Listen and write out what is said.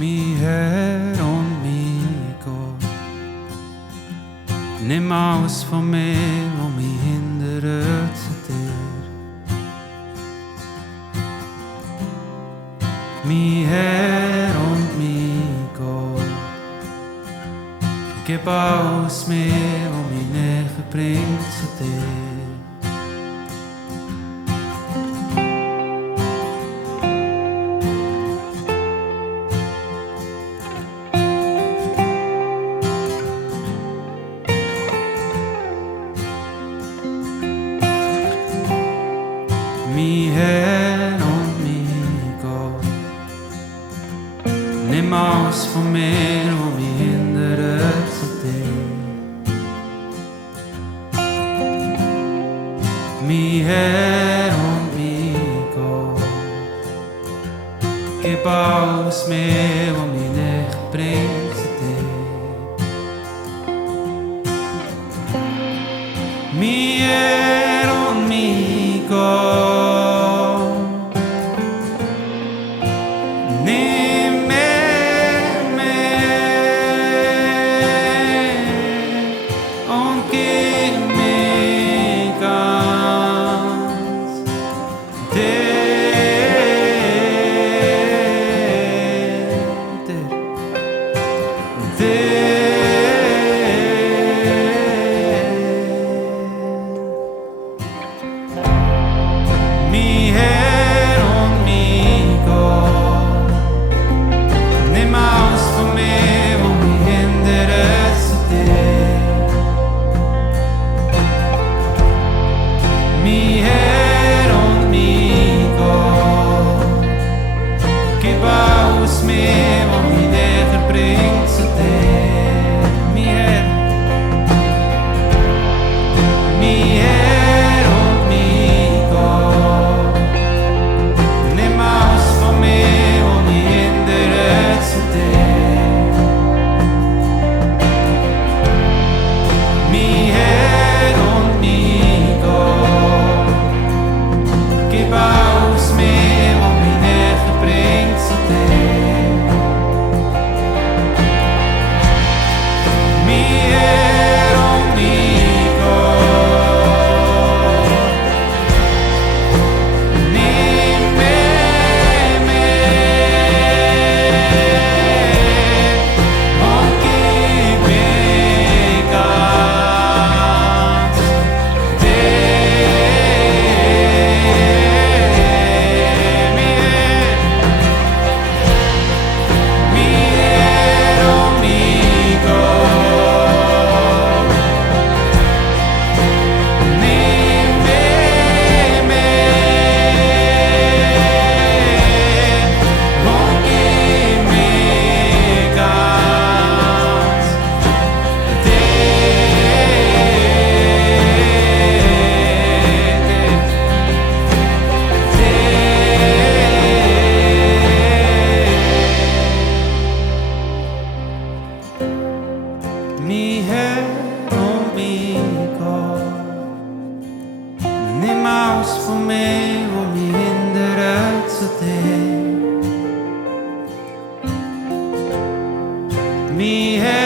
Mein Herr und mein Gott, nimm alles von mir, was mich hindert zu dir. Mein Herr und mein Gott, gib alles mir, was mich necher bringt zu dir. Mein Herr und mein Gott, nimm alles von mir, was mich hindert zu dir. Mein Herr und mein Gott, gib alles mir, was mich necher bringt zu dir. Mein Herr und mein Gott, me